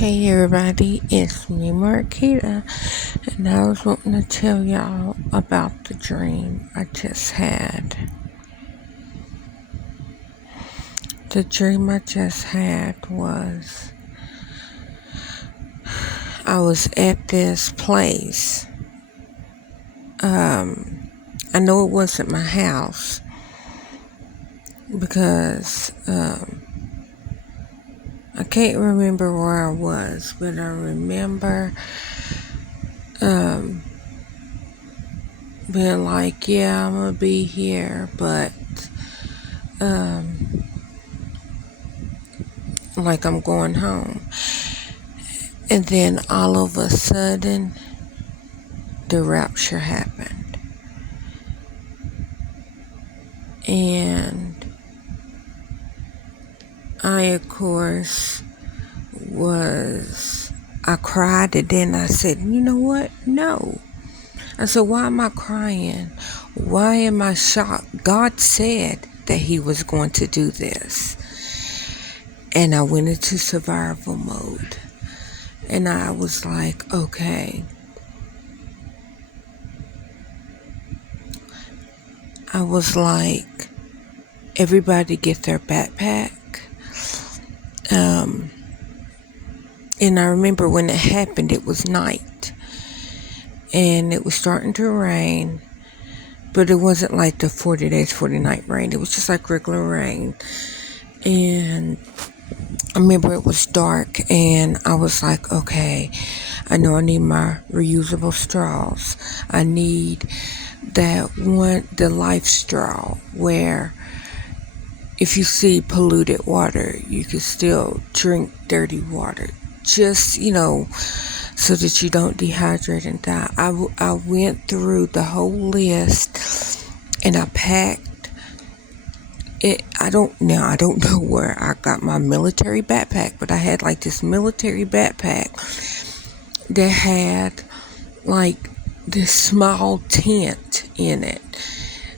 Hey everybody, it's me Marquita, and I was wanting to tell y'all about the dream I just had. The dream I just had was I was at this place. I know it wasn't my house because I can't remember where I was, but I remember being like, yeah, I'm gonna be here, but like I'm going home. And then all of a sudden, the rapture happened. And I, of course, I cried, and then I said, you know what? No. I said, why am I crying? Why am I shocked? God said that He was going to do this. And I went into survival mode. And I was like, okay. I was like, everybody get their backpack. And I remember when it happened, it was night. And it was starting to rain. But it wasn't like the 40 days, 40 night rain. It was just like regular rain. And I remember it was dark. And I was like, okay, I know I need my reusable straws. I need the life straw where if you see polluted water, you can still drink dirty water. Just, so that you don't dehydrate and die. I went through the whole list and I packed it. I don't know where I got my military backpack, but I had like this military backpack that had like this small tent in it,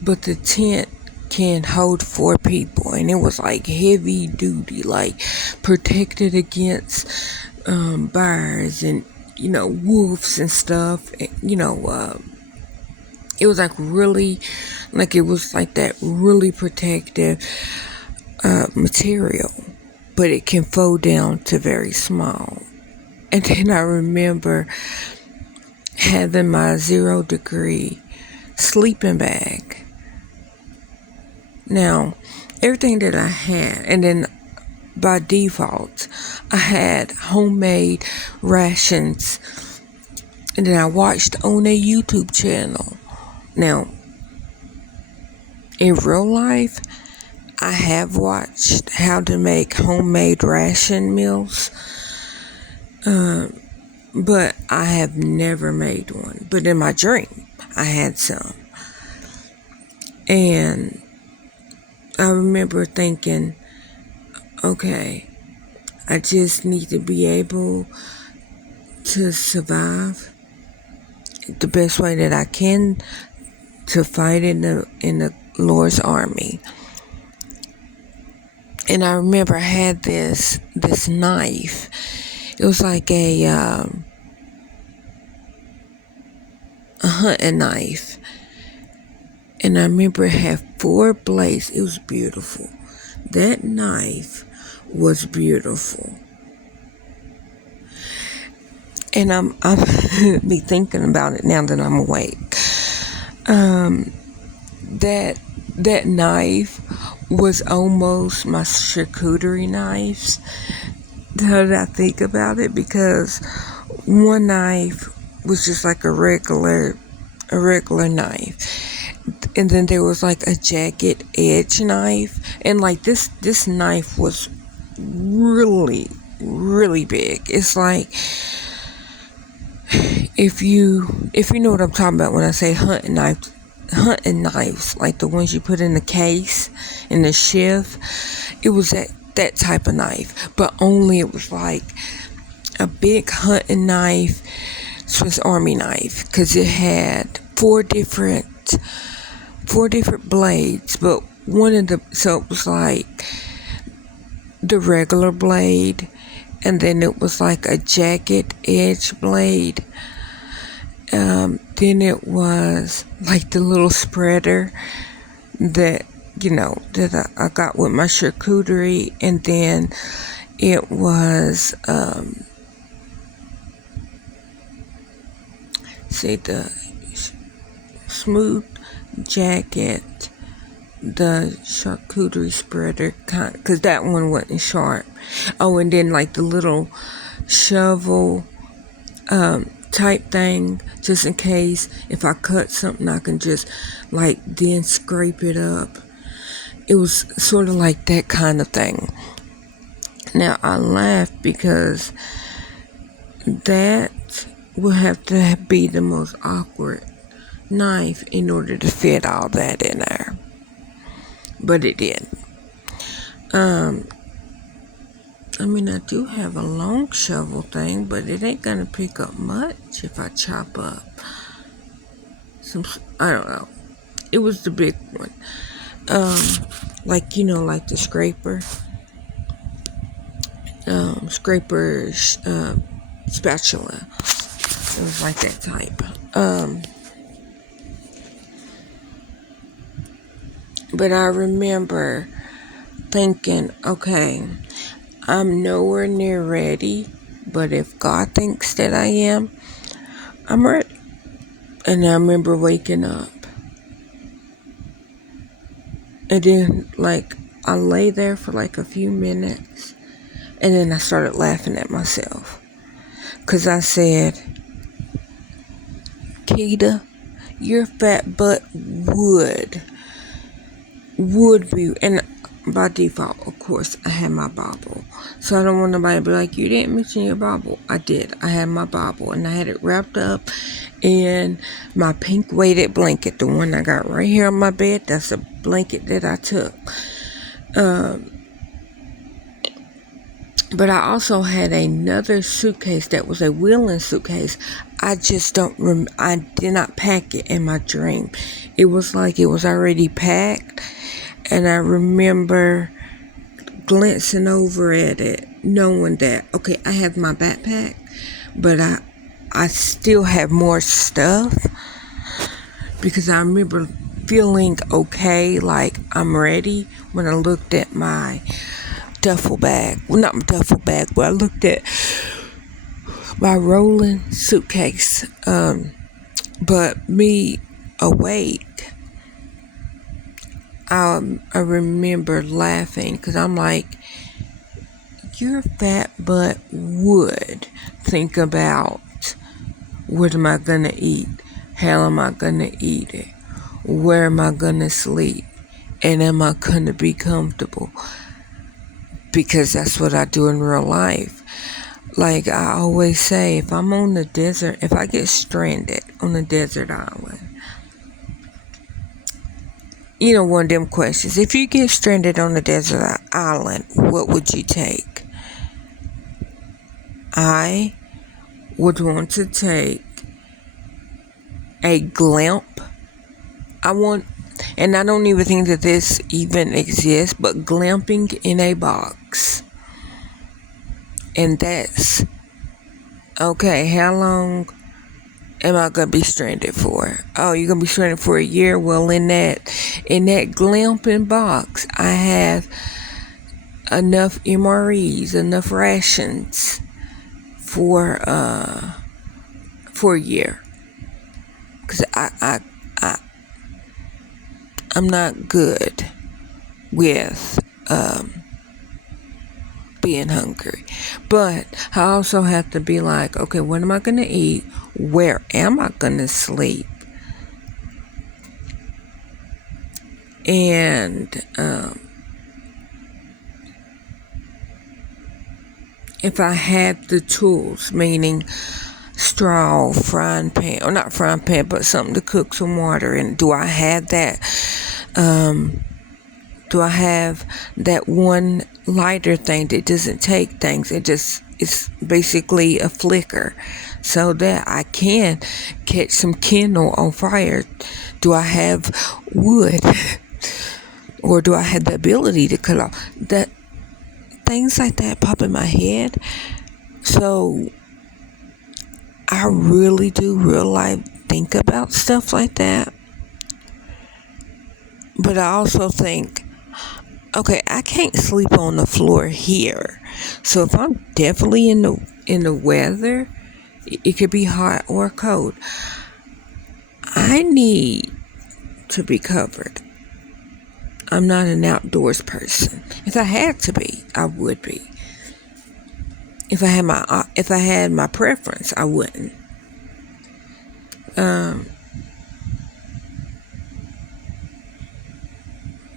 but the tent can hold 4 people, and it was like heavy duty, like protected against bears and wolves and stuff. It was like really, like it was like that really protective material, but it can fold down to very small. And then I remember having my 0 degree sleeping bag. Now, everything that I had, and then by default, I had homemade rations, and then I watched on a YouTube channel. Now, in real life, I have watched how to make homemade ration meals, but I have never made one. But in my dream, I had some. And I remember thinking, okay, I just need to be able to survive the best way that I can to fight in the Lord's army. And I remember I had this knife. It was like a hunting knife. And I remember it had 4 blades. It was beautiful. That knife was beautiful. And I'm be thinking about it now that I'm awake. That knife was almost my charcuterie knives. How did I think about it? Because one knife was just like a regular knife. And then there was like a jagged edge knife. And like this knife was really, really big. It's like, if you know what I'm talking about when I say hunting knives, like the ones you put in the case, in the sheath, it was that type of knife. But only it was like a big hunting knife, Swiss Army knife, because it had 4 different blades, but so it was like the regular blade, and then it was like a jagged edge blade. Then it was like the little spreader that, that I got with my charcuterie, and then it was, the smooth jacket, the charcuterie spreader kind, because that one wasn't sharp. Oh, and then like the little shovel type thing, just in case if I cut something, I can just like then scrape it up. It was sort of like that kind of thing. Now I laughed because that would have to be the most awkward knife in order to fit all that in there, but it did. I do have a long shovel thing, but it ain't gonna pick up much if I chop up some, I don't know. It was the big one. Like the scraper spatula. It was like that type. But I remember thinking, okay, I'm nowhere near ready, but if God thinks that I am, I'm ready. And I remember waking up. And then, I lay there for a few minutes, and then I started laughing at myself. Because I said, Keita, your fat butt would be, and by default, of course, I had my Bible. So I don't want nobody to be like, you didn't mention your Bible. I did. I had my Bible, and I had it wrapped up in my pink weighted blanket, the one I got right here on my bed. That's a blanket that I took. But I also had another suitcase that was a wheeling suitcase. I just don't I did not pack it in my dream. It was like it was already packed. And I remember glancing over at it, knowing that, okay, I have my backpack, but I still have more stuff. Because I remember feeling okay, like I'm ready, when I looked at my duffel bag. Well, not my duffel bag, but I looked at my rolling suitcase. But me awake, I remember laughing because I'm like, your fat butt would think about, what am I gonna eat? How am I gonna eat it? Where am I gonna sleep? And am I gonna be comfortable? Because that's what I do in real life. Like I always say, if I'm on the desert, if I get stranded on a desert island, one of them questions. If you get stranded on a desert island, what would you take? I would want to take a glamp. And I don't even think that this even exists, but glamping in a box. And that's, okay, how long am I going to be stranded for? Oh, you're going to be stranded for a year? Well, in that glamping box, I have enough MREs, enough rations for a year. Because I'm not good with being hungry. But I also have to be like, okay, what am I going to eat? Where am I going to sleep? And if I had the tools, meaning straw, frying pan, or not frying pan, but something to cook some water in, do I have that? Do I have that one lighter thing that doesn't take things? It's basically a flicker, so that I can catch some kindle on fire. Do I have wood? Or do I have the ability to cut off? things like that pop in my head. So I really do real life think about stuff like that. But I also think, okay, I can't sleep on the floor here. So if I'm definitely in the weather, it could be hot or cold, I need to be covered. I'm not an outdoors person. If I had to be, I would be. If I had my preference, I wouldn't.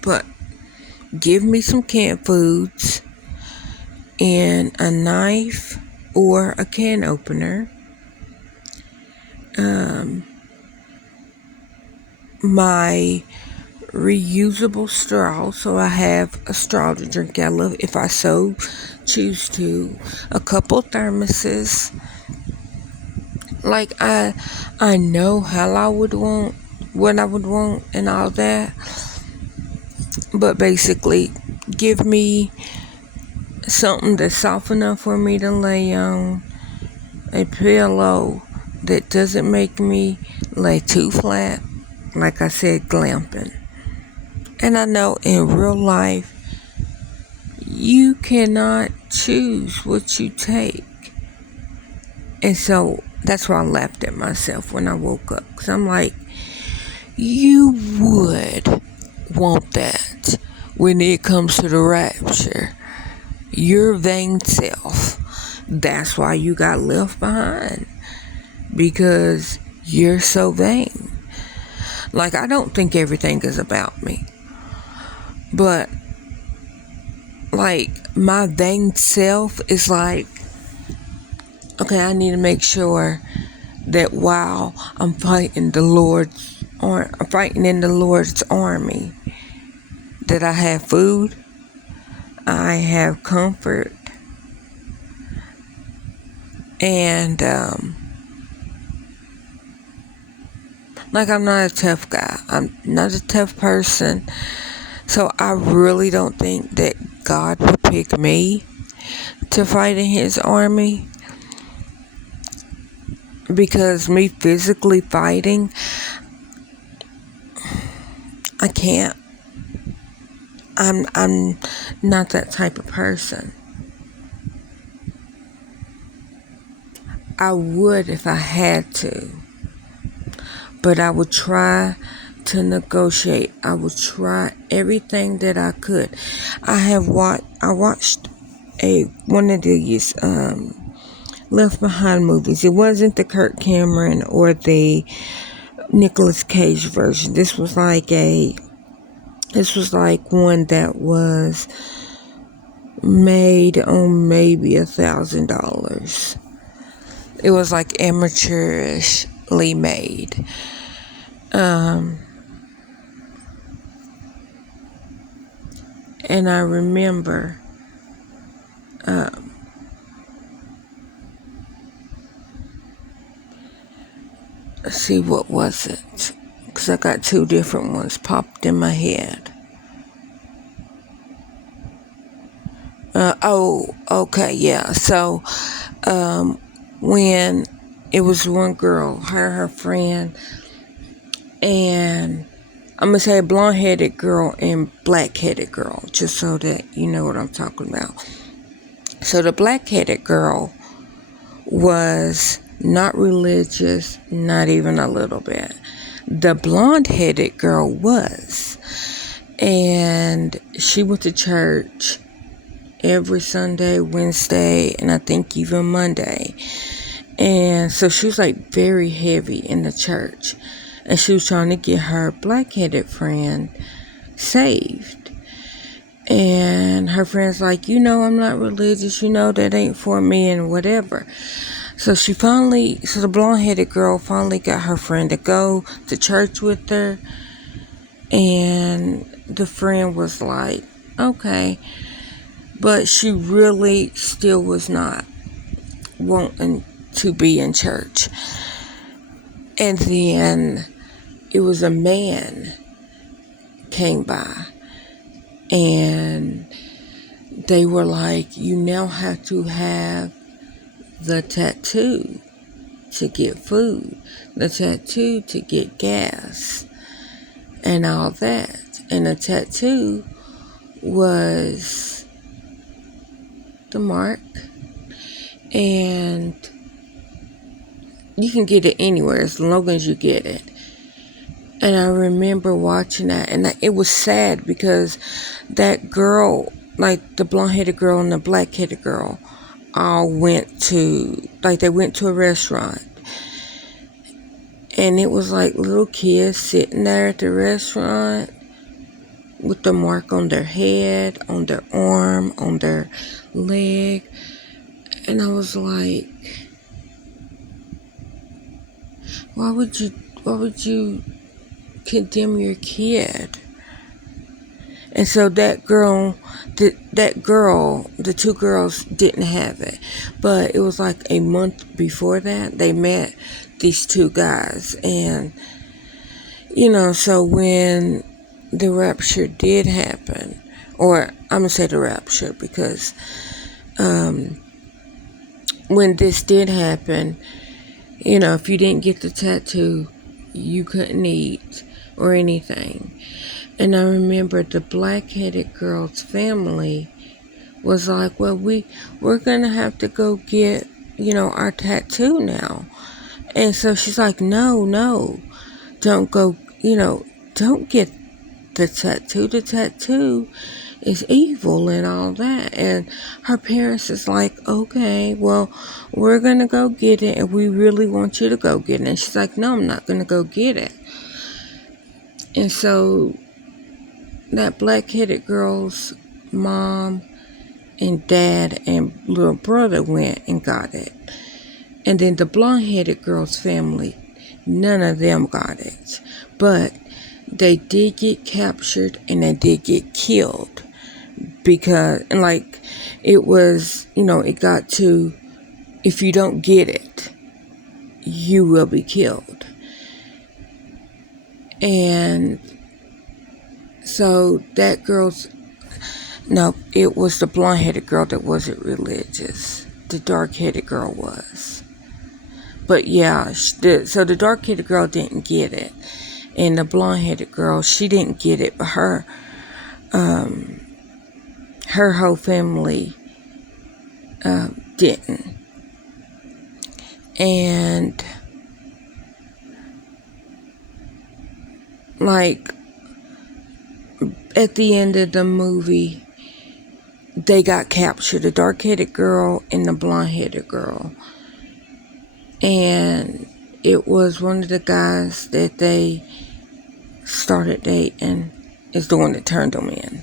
But give me some canned foods and a knife or a can opener. My reusable straw, so I have a straw to drink out of if I so choose to. A couple thermoses. Like I know how I would want, what I would want, and all that. But basically, give me something that's soft enough for me to lay on, a pillow that doesn't make me lay too flat, like I said, glamping. And I know in real life, you cannot choose what you take. And so that's why I laughed at myself when I woke up. Because I'm like, you would want that when it comes to the rapture. Your vain self. That's why you got left behind. Because you're so vain. Like, I don't think everything is about me. But, like, my vain self is like, okay, I need to make sure that while I'm fighting in the Lord's army, that I have food, I have comfort, and like, I'm not a tough guy. I'm not a tough person. So I really don't think that God would pick me to fight in his army. Because me physically fighting, I can't. I'm not that type of person. I would if I had to. But I would try to negotiate. I would try everything that I could. I watched one of these Left Behind movies. It wasn't the Kirk Cameron or the Nicolas Cage version. This was like one that was made on maybe $1,000. It was like amateurishly made. And I remember see, what was it? Because I got two different ones popped in my head. Okay, yeah. So, when it was one girl, her friend, and I'm going to say blonde-headed girl and black-headed girl, just so that you know what I'm talking about. So the black-headed girl was not religious, not even a little bit. The blonde-headed girl was. And she went to church every Sunday, Wednesday, and I think even Monday. And so she was like very heavy in the church. And she was trying to get her black-headed friend saved. And her friend's like, I'm not religious, that ain't for me and whatever. So the blonde-headed girl finally got her friend to go to church with her. And the friend was like, okay. But she really still was not wanting to be in church. And then it was a man came by. And they were like, you now have to have the tattoo to get food, the tattoo to get gas, and all that. And the tattoo was the mark, and you can get it anywhere as long as you get it. And I remember watching that, and it was sad because that girl, like the blonde-headed girl and the black-headed girl, all went to, like, they went to a restaurant. And it was like little kids sitting there at the restaurant with the mark on their head, on their arm, on their leg. And I was like, why would you condemn your kid? And so the two girls didn't have it. But it was like a month before that, they met these two guys. And, so when the rapture did happen, or I'm going to say the rapture because when this did happen, if you didn't get the tattoo, you couldn't eat or anything. And I remember the black-headed girl's family was like, well, we're going to have to go get, our tattoo now. And so she's like, no, don't go, don't get the tattoo. The tattoo is evil and all that. And her parents is like, okay, well, we're going to go get it, and we really want you to go get it. And she's like, no, I'm not going to go get it. And so that black-headed girl's mom and dad and little brother went and got it. And then the blonde-headed girl's family, none of them got it. But they did get captured and they did get killed. Because, it was, it got to, if you don't get it, you will be killed. And so that it was the blonde-headed girl that wasn't religious. The dark-headed girl was. But yeah, so the dark-headed girl didn't get it. And the blonde-headed girl, she didn't get it. But her whole family didn't. And at the end of the movie, they got captured, the dark-headed girl and the blonde-headed girl. And it was one of the guys that they started dating is the one that turned them in.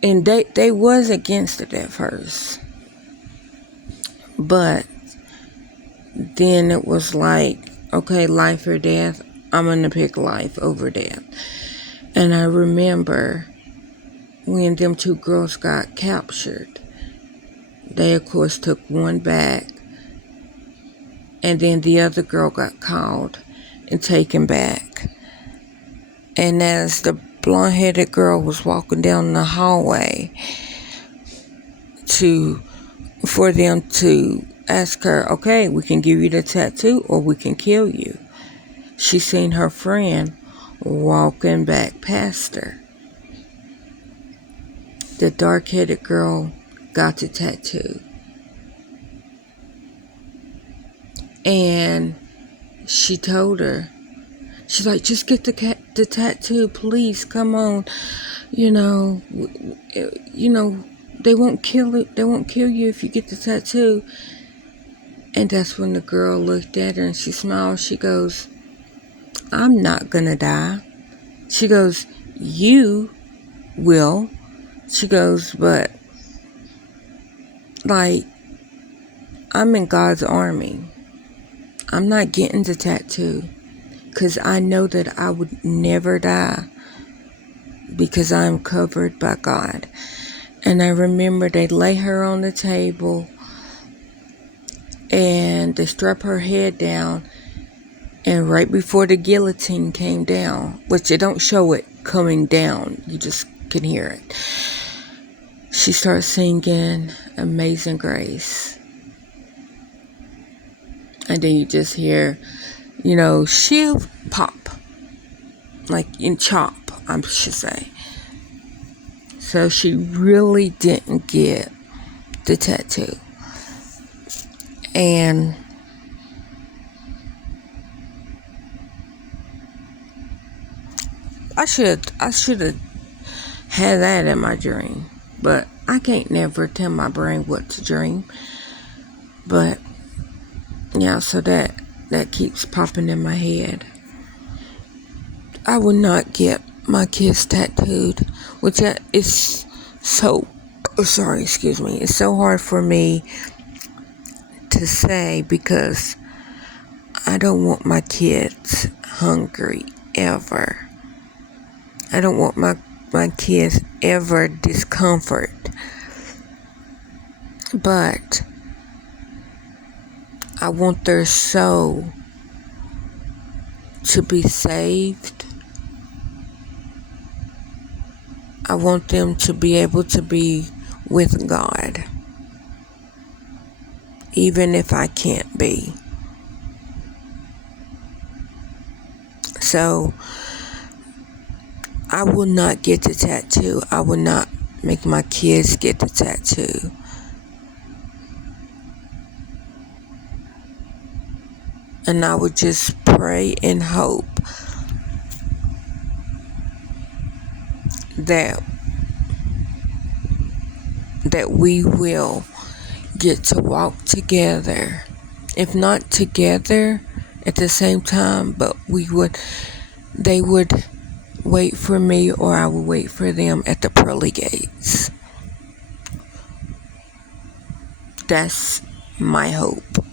And they was against it at first. But then it was like, okay, life or death. I'm going to pick life over death. And I remember when them two girls got captured, they, of course, took one back. And then the other girl got called and taken back. And as the blonde-headed girl was walking down the hallway for them to ask her, okay, we can give you the tattoo or we can kill you, she seen her friend walking back past her. The dark-headed girl got the tattoo. And she told her, she's like, just get the tattoo, please, come on. They won't kill it. They won't kill you if you get the tattoo. And that's when the girl looked at her and she smiled. She goes, I'm not gonna die. She goes, you will. She goes, but I'm in God's army. I'm not getting the tattoo because I know that I would never die because I'm covered by God. And I remember they lay her on the table and they strap her head down, and right before the guillotine came down, which they don't show it coming down, you just can hear it. she starts singing Amazing Grace. And then you just hear, shiv pop. Like in chop, I should say. So she really didn't get the tattoo. And I should have had that in my dream. But I can't never tell my brain what to dream. But yeah, so that keeps popping in my head. I will not get my kids tattooed, which is so, it's so hard for me to say because I don't want my kids hungry ever. I don't want my kids ever discomfort. But I want their soul to be saved. I want them to be able to be with God, even if I can't be. So I will not get the tattoo. I will not make my kids get the tattoo. And I would just pray and hope that we will get to walk together. If not together at the same time, but they would wait for me or I would wait for them at the pearly gates. That's my hope.